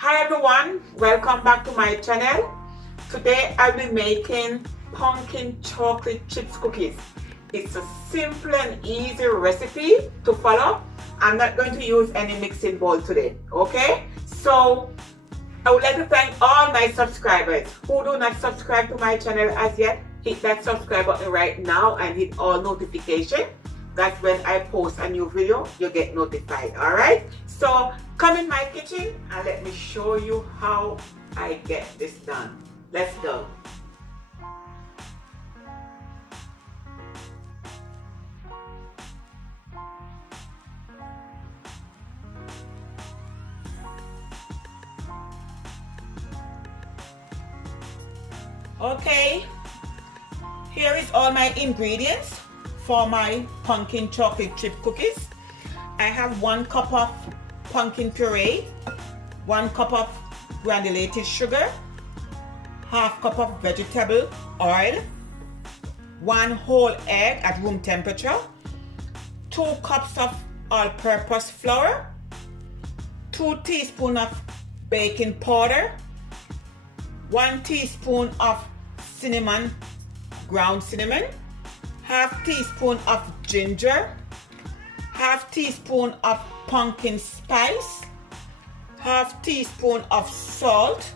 Hi everyone, welcome back to my channel. Today I'll be making pumpkin chocolate chips cookies. It's a simple and easy recipe to follow. I'm not going to use any mixing bowl today, okay? So I would like to thank all my subscribers who do not subscribe to my channel as yet. Hit that subscribe button right now and hit all notifications. That's when I post a new video, you get notified, alright? So come in my kitchen and let me show you how I get this done. Let's go. Okay, here is all my ingredients for my pumpkin chocolate chip cookies. I have 1 cup of pumpkin puree, 1 cup of granulated sugar, half cup of vegetable oil, 1 whole egg at room temperature, 2 cups of all-purpose flour, 2 teaspoons of baking powder, 1 teaspoon of cinnamon, ground cinnamon, half teaspoon of ginger, half teaspoon of pumpkin spice, half teaspoon of salt,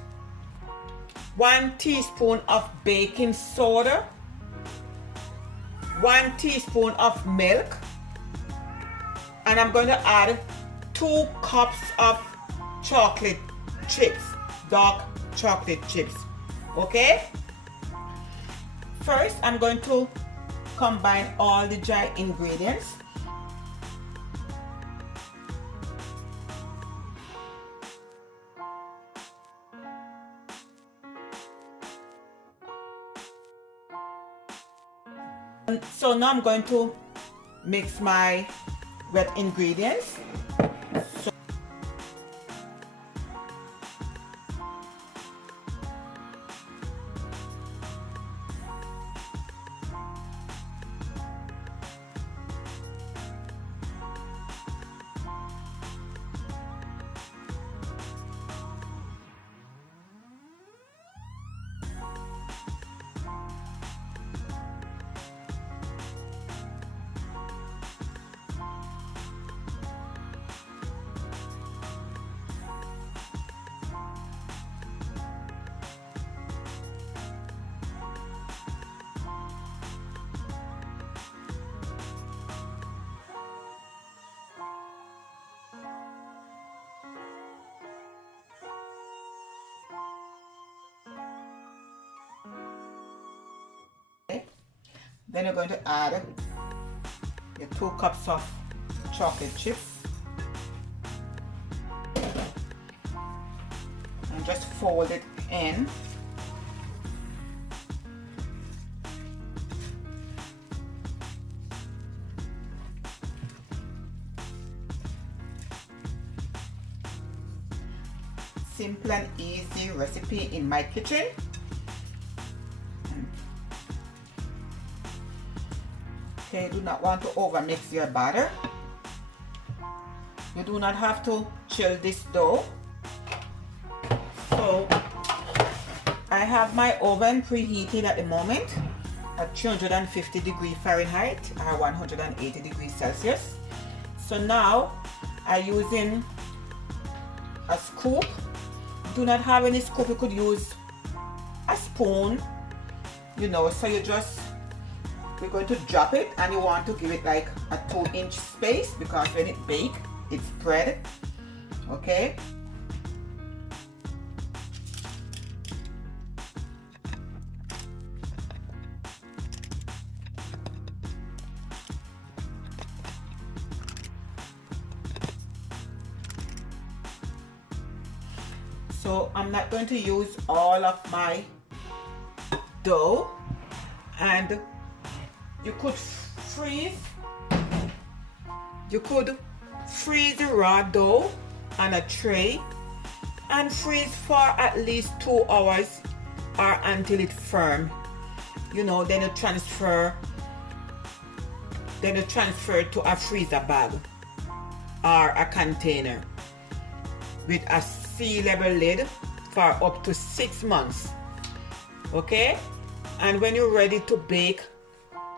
1 teaspoon of baking soda, 1 teaspoon of milk, and I'm going to add 2 cups of chocolate chips, dark chocolate chips. Okay? First, I'm going to combine all the dry ingredients. So now I'm going to mix my wet ingredients. Then you're going to add your 2 cups of chocolate chips and just fold it in. Simple and easy recipe in my kitchen. Okay, do not want to overmix your batter. You do not have to chill this dough. So I have my oven preheated at the moment at 350 degrees Fahrenheit or 180 degrees Celsius. So now I'm using a scoop. Do not have any scoop, you could use a spoon, you know. So you just, we're going to drop it, and you want to give it like a 2-inch space because when it bakes, it's spread. Okay. So I'm not going to use all of my dough, and you could freeze the raw dough on a tray and freeze for at least 2 hours or until it's firm. You know, then you transfer it to a freezer bag or a container with a seal-level lid for up to 6 months. Okay, and when you're ready to bake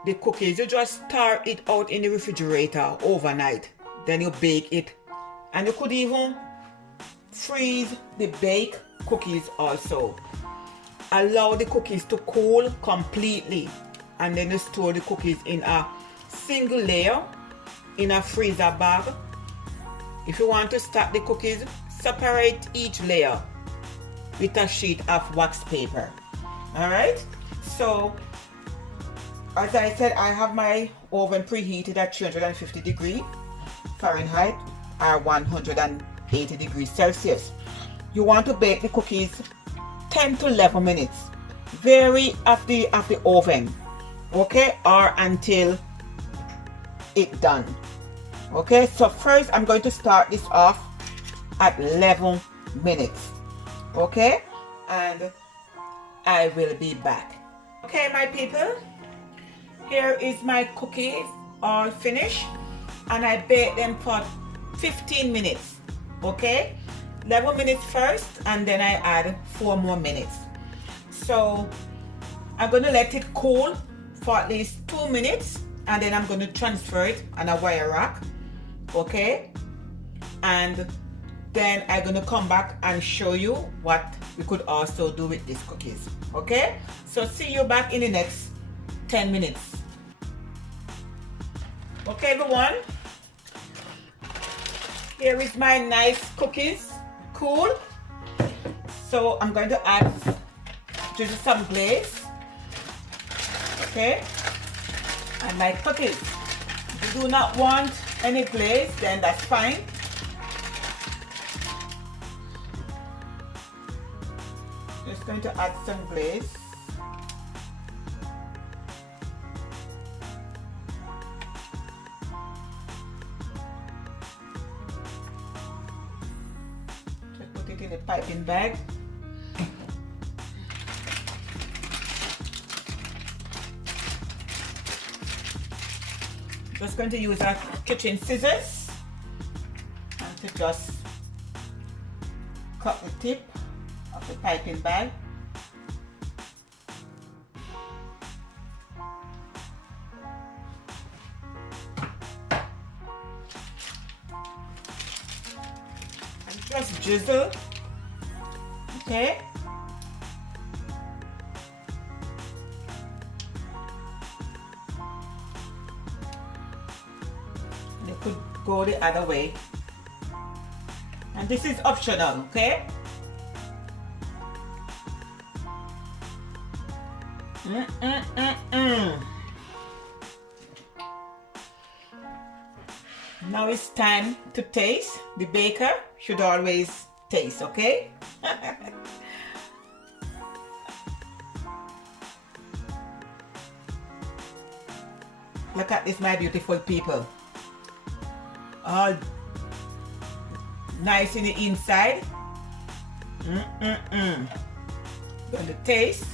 the cookies, you just store it out in the refrigerator overnight. Then you bake it, and you could even freeze the baked cookies also. Allow the cookies to cool completely, and then you store the cookies in a single layer in a freezer bag. If you want to stack the cookies, separate each layer with a sheet of wax paper. Alright, so as I said, I have my oven preheated at 350 degrees Fahrenheit or 180 degrees Celsius. You want to bake the cookies 10 to 11 minutes. Vary of the oven, okay, or until it's done. Okay, so first I'm going to start this off at 11 minutes. Okay, and I will be back. Okay, my people, here is my cookies all finished, and I baked them for 15 minutes. Okay, 11 minutes first, and then I add 4 more minutes. So I'm going to let it cool for at least 2 minutes, and then I'm going to transfer it on a wire rack. Okay, and then I'm going to come back and show you what we could also do with these cookies. Okay, so see you back in the next 10 minutes. Okay, everyone, here is my nice cookies, cool. So I'm going to add just some glaze. Okay, and my cookies. If you do not want any glaze, then that's fine. Just going to add some glaze. Just put it in a piping bag. Just going to use our kitchen scissors and to just cut the tip of the piping bag. And just drizzle, okay? You could go the other way, and this is optional, okay? Now it's time to taste. The baker should always taste, okay? Look at this, my beautiful people. All nice in the inside. Going to taste.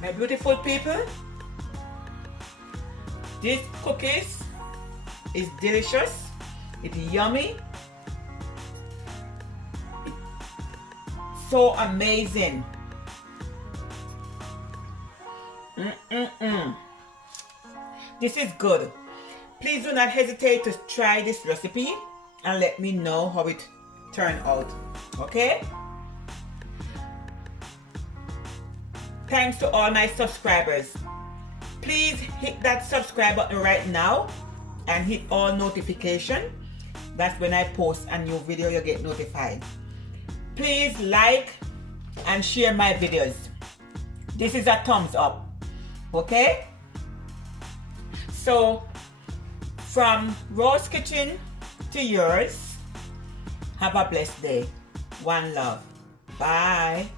My beautiful people, this cookies is delicious. It's yummy. It's so amazing. This is good. Please do not hesitate to try this recipe and let me know how it turned out. Okay? Thanks to all my subscribers. Please hit that subscribe button right now and hit all notification. That's when I post a new video, you get notified. Please like and share my videos. This is a thumbs up. Okay? So, from Rose Kitchen to yours, have a blessed day. One love. Bye.